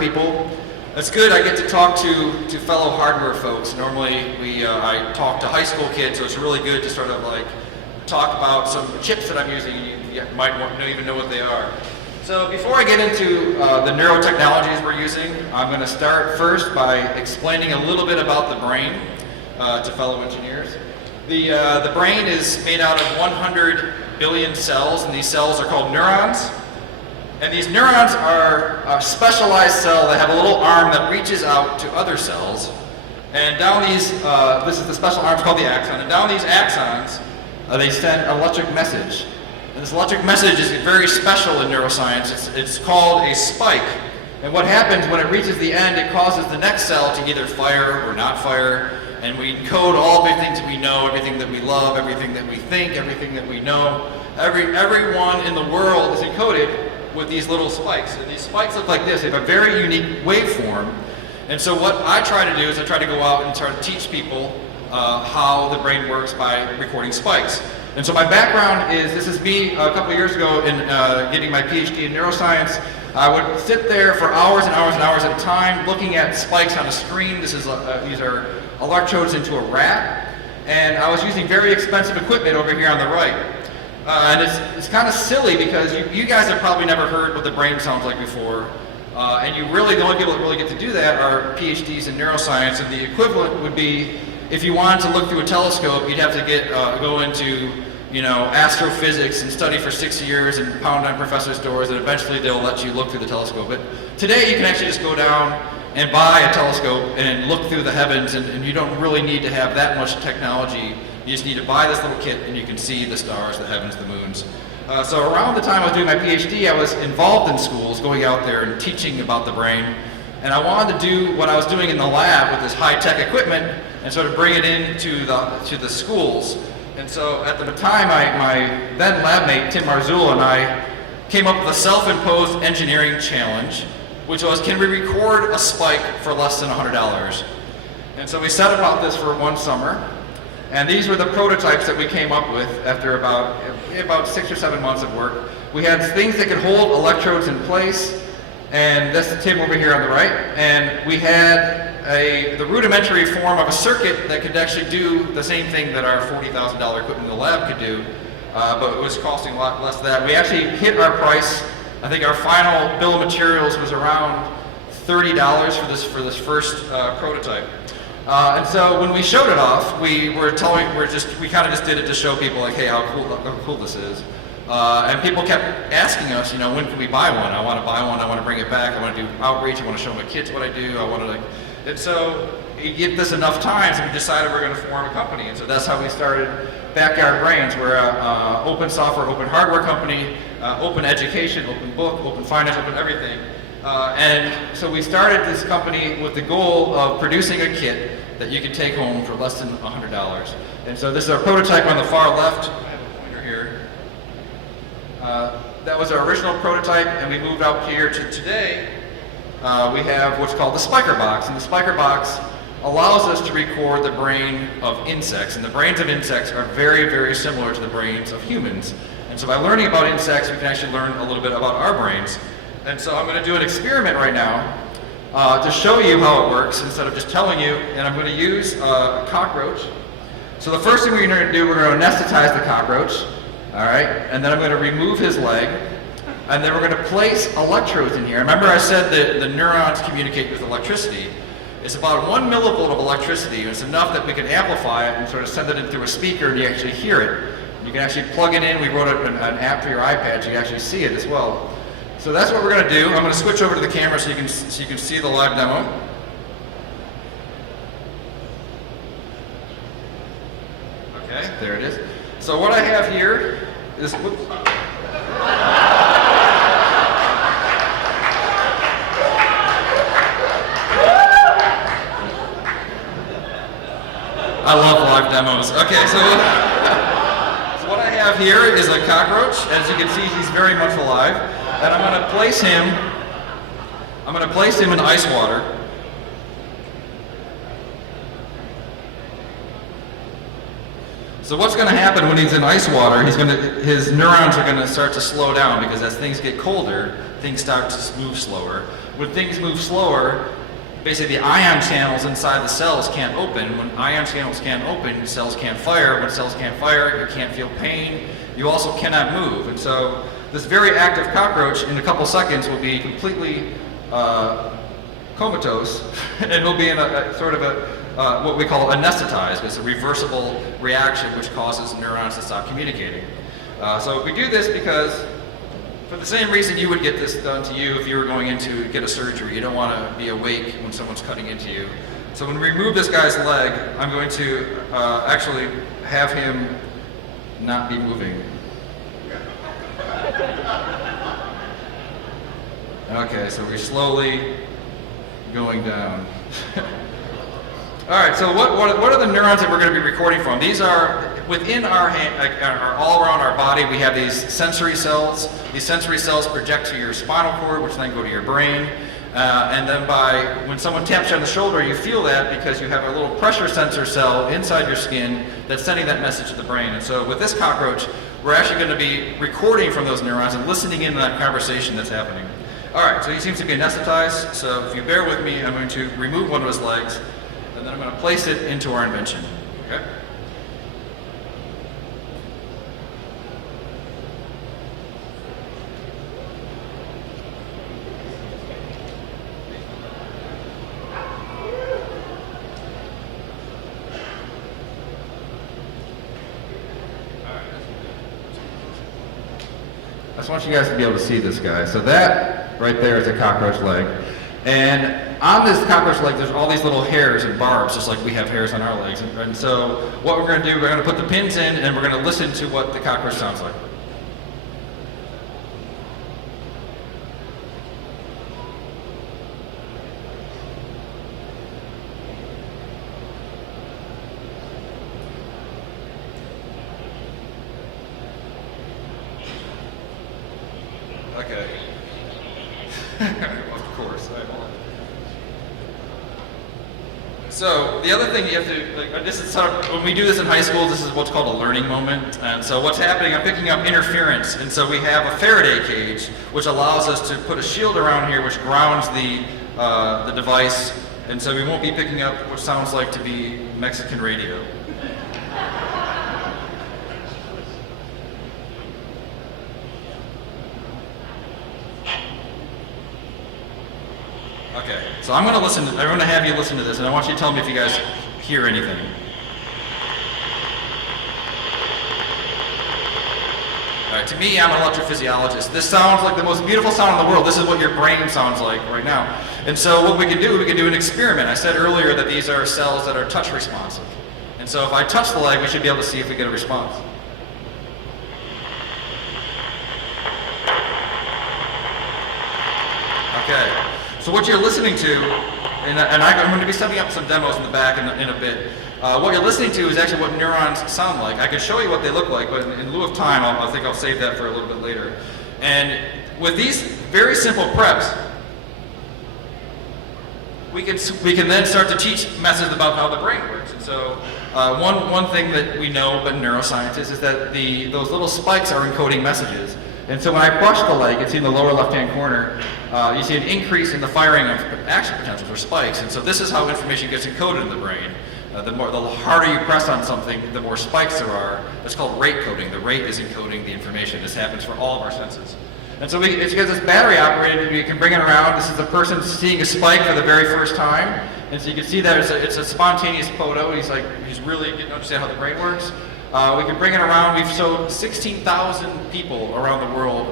people. It's good, I get to talk to fellow hardware folks. Normally I talk to high school kids, so it's really good to sort of like talk about some chips that I'm using. You might not even know what they are. So before I get into the neurotechnologies we're using, I'm going to start first by explaining a little bit about the brain to fellow engineers. The brain is made out of 100 billion cells, and these cells are called neurons. And these neurons are a specialized cell that have a little arm that reaches out to other cells. And down these, this is the special arm, it's called the axon, and down these axons, they send an electric message. And this electric message is very special in neuroscience. It's called a spike. And what happens when it reaches the end, it causes the next cell to either fire or not fire. And we encode all the things that we know, everything that we love, everything that we think, everything that we know. Everyone in the world is encoded with these little spikes. And these spikes look like this. They have a very unique waveform. And so what I try to do is I try to go out and try to teach people how the brain works by recording spikes. And so my background is, this is me a couple of years ago in getting my PhD in neuroscience. I would sit there for hours and hours and hours at a time looking at spikes on a screen. These are electrodes into a rat. And I was using very expensive equipment over here on the right. And it's kind of silly because you guys have probably never heard what the brain sounds like before. And the only people that really get to do that are PhDs in neuroscience, and the equivalent would be if you wanted to look through a telescope, you'd have to go into astrophysics and study for 6 years and pound on professors' doors, and eventually they'll let you look through the telescope. But today you can actually just go down and buy a telescope and look through the heavens, and you don't really need to have that much technology. You just need to buy this little kit and you can see the stars, the heavens, the moons. So around the time I was doing my PhD, I was involved in schools, going out there and teaching about the brain. And I wanted to do what I was doing in the lab with this high-tech equipment and sort of bring it into the schools. And so at the time, my then lab mate, Tim Marzullo, and I came up with a self-imposed engineering challenge, which was, can we record a spike for less than $100? And so we set about this for one summer. And these were the prototypes that we came up with after about 6 or 7 months of work. We had things that could hold electrodes in place, and that's the Tim over here on the right. And we had the rudimentary form of a circuit that could actually do the same thing that our $40,000 equipment in the lab could do, but it was costing a lot less than that. We actually hit our price. I think our final bill of materials was around $30 for this first prototype. And so when we showed it off, we kind of just did it to show people like, hey, how cool this is. And people kept asking us, when can we buy one? I want to buy one. I want to bring it back. I want to do outreach. I want to show my kids what I do. And so you give this enough time, so we decided we're going to form a company. And so that's how we started Backyard Brains. We're an open software, open hardware company, open education, open book, open finance, open everything. And so we started this company with the goal of producing a kit that you can take home for less than $100. And so this is our prototype on the far left. I have a pointer here. That was our original prototype, and we moved out here to today. We have what's called the Spiker Box, and the Spiker Box allows us to record the brain of insects, and the brains of insects are very, very similar to the brains of humans. And so by learning about insects, we can actually learn a little bit about our brains. And so I'm going to do an experiment right now to show you how it works instead of just telling you, and I'm going to use a cockroach. So the first thing we're going to do, we're going to anesthetize the cockroach, all right, and then I'm going to remove his leg, and then we're going to place electrodes in here. Remember I said that the neurons communicate with electricity. It's about 1 millivolt of electricity, and it's enough that we can amplify it and sort of send it in through a speaker and you actually hear it. You can actually plug it in. We wrote an app for your iPad so you can actually see it as well. So that's what we're going to do. I'm going to switch over to the camera so you can see the live demo. Okay, there it is. So what I have here is, whoops. I love live demos. Okay, so what I have here is a cockroach. As you can see, he's very much alive. And I'm going to place him in ice water. So what's going to happen when he's in ice water, his neurons are going to start to slow down, because as things get colder, things start to move slower. when things move slower, basically the ion channels inside the cells can't open. When ion channels can't open, cells can't fire. When cells can't fire, you can't feel pain. You also cannot move. And so this very active cockroach in a couple seconds will be completely comatose and will be in a sort of what we call anesthetized. It's a reversible reaction which causes neurons to stop communicating. So we do this because for the same reason you would get this done to you if you were going in to get a surgery. You don't want to be awake when someone's cutting into you. So when we remove this guy's leg, I'm going to actually have him not be moving. Okay, so we're slowly going down. All right, so what are the neurons that we're going to be recording from? These are within our hand, all around our body. We have these sensory cells. These sensory cells project to your spinal cord, which then go to your brain. And then when someone taps you on the shoulder, you feel that because you have a little pressure sensor cell inside your skin that's sending that message to the brain. And so with this cockroach, we're actually going to be recording from those neurons and listening into that conversation that's happening. All right, so he seems to be anesthetized. So if you bear with me, I'm going to remove one of his legs, and then I'm going to place it into our invention. Okay? I just want you guys to be able to see this guy. So that right there is a cockroach leg. And on this cockroach leg, there's all these little hairs and barbs, just like we have hairs on our legs. And so what we're going to do, we're going to put the pins in, and we're going to listen to what the cockroach sounds like. Okay. Of course. So the other thing you have to, this is sort of, when we do this in high school, this is what's called a learning moment. And so what's happening, I'm picking up interference. And so we have a Faraday cage, which allows us to put a shield around here, which grounds the device. And so we won't be picking up what sounds like to be Mexican radio. Okay, so I'm going to have you listen to this, and I want you to tell me if you guys hear anything. All right, to me, I'm an electrophysiologist. This sounds like the most beautiful sound in the world. This is what your brain sounds like right now. And so what we can do an experiment. I said earlier that these are cells that are touch responsive. And so if I touch the leg, we should be able to see if we get a response. Okay. So what you're listening to, and I'm going to be setting up some demos in the back in a bit. What you're listening to is actually what neurons sound like. I can show you what they look like, but in lieu of time, I think I'll save that for a little bit later. And with these very simple preps, we can then start to teach methods about how the brain works. And so one thing that we know about neuroscientists is that those little spikes are encoding messages. And so when I brush the leg, you see in the lower left-hand corner, you see an increase in the firing of action potentials or spikes. And so this is how information gets encoded in the brain. The harder you press on something, the more spikes there are. That's called rate coding. The rate is encoding the information. This happens for all of our senses. And so it's because it's battery operated, we can bring it around. This is the person seeing a spike for the very first time. And so you can see that it's a spontaneous photo. He's really getting to understand how the brain works. We can bring it around. We've showed 16,000 people around the world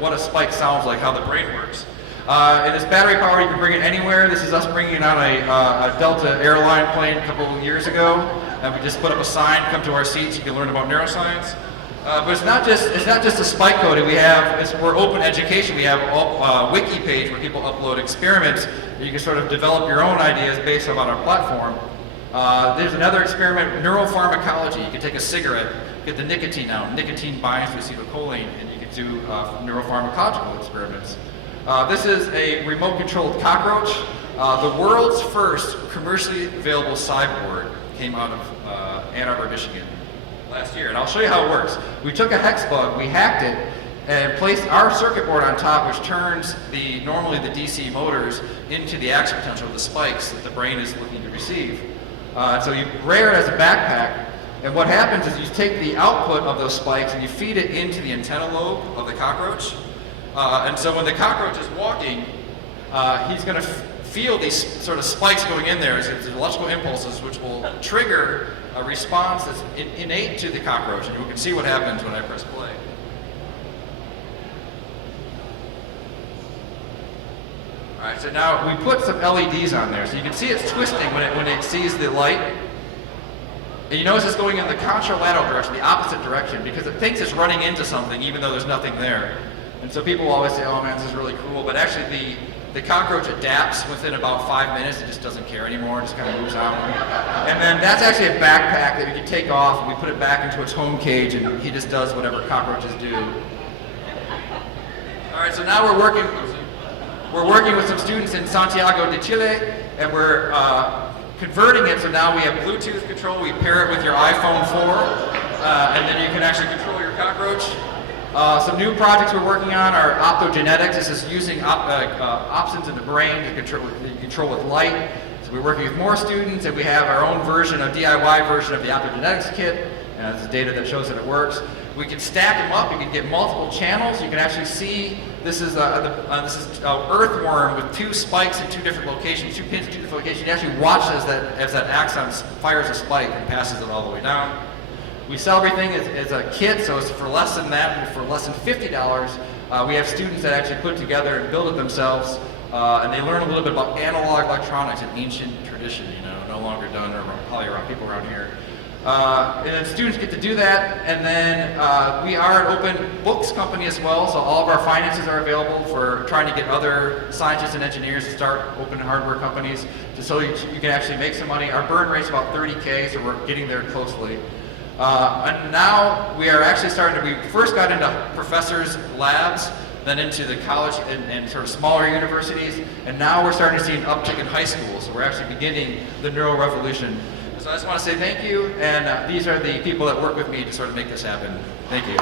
what a spike sounds like, how the brain works. And it's battery powered. You can bring it anywhere. This is us bringing it on a Delta airline plane a couple of years ago. And we just put up a sign, come to our seats, you can learn about neuroscience. But it's not just a spike coding. We're open education. We have a wiki page where people upload experiments. You can sort of develop your own ideas based on our platform. There's another experiment, neuropharmacology. You can take a cigarette, get the nicotine out. Nicotine binds to acetylcholine, and you can do neuropharmacological experiments. This is a remote-controlled cockroach. The world's first commercially available cyborg came out of Ann Arbor, Michigan last year, and I'll show you how it works. We took a hex bug, we hacked it, and place our circuit board on top, which turns normally the DC motors into the action potential of the spikes that the brain is looking to receive. So you rear it as a backpack, and what happens is you take the output of those spikes and you feed it into the antenna lobe of the cockroach. And so when the cockroach is walking, he's going to feel these sort of spikes going in there as electrical impulses, which will trigger a response that's innate to the cockroach. And you can see what happens when I press play. All right, so now we put some LEDs on there, so you can see it's twisting when it sees the light. And you notice it's going in the contralateral direction, the opposite direction, because it thinks it's running into something even though there's nothing there. And so people always say, oh man, this is really cool, but actually the cockroach adapts within about 5 minutes. It just doesn't care anymore, it just kind of moves on. And then that's actually a backpack that we can take off and we put it back into its home cage and he just does whatever cockroaches do. All right, so now we're working with some students in Santiago de Chile, and we're converting it so now we have Bluetooth control. We pair it with your iPhone 4, and then you can actually control your cockroach. Some new projects we're working on are optogenetics. This is using opsins in the brain to control with light. So we're working with more students, and we have our own version, a DIY version of the optogenetics kit. This is data that shows that it works. We can stack them up. You can get multiple channels. You can actually see this is earthworm with 2 spikes in 2 different locations, 2 pins in 2 different locations. You actually watch as that axon fires a spike and passes it all the way down. We sell everything as a kit, so it's for less than that, for less than $50. We have students that actually put it together and build it themselves, and they learn a little bit about analog electronics, an ancient tradition, no longer done or probably around people around here. And then students get to do that, and then we are an open books company as well, so all of our finances are available for trying to get other scientists and engineers to start open hardware companies, so you can actually make some money. Our burn rate's about $30K, so we're getting there closely. And now we are actually we first got into professors' labs, then into the college and sort of smaller universities, and now we're starting to see an uptick in high school, so we're actually beginning the neuro revolution. So I just want to say thank you, and these are the people that work with me to sort of make this happen. Thank you.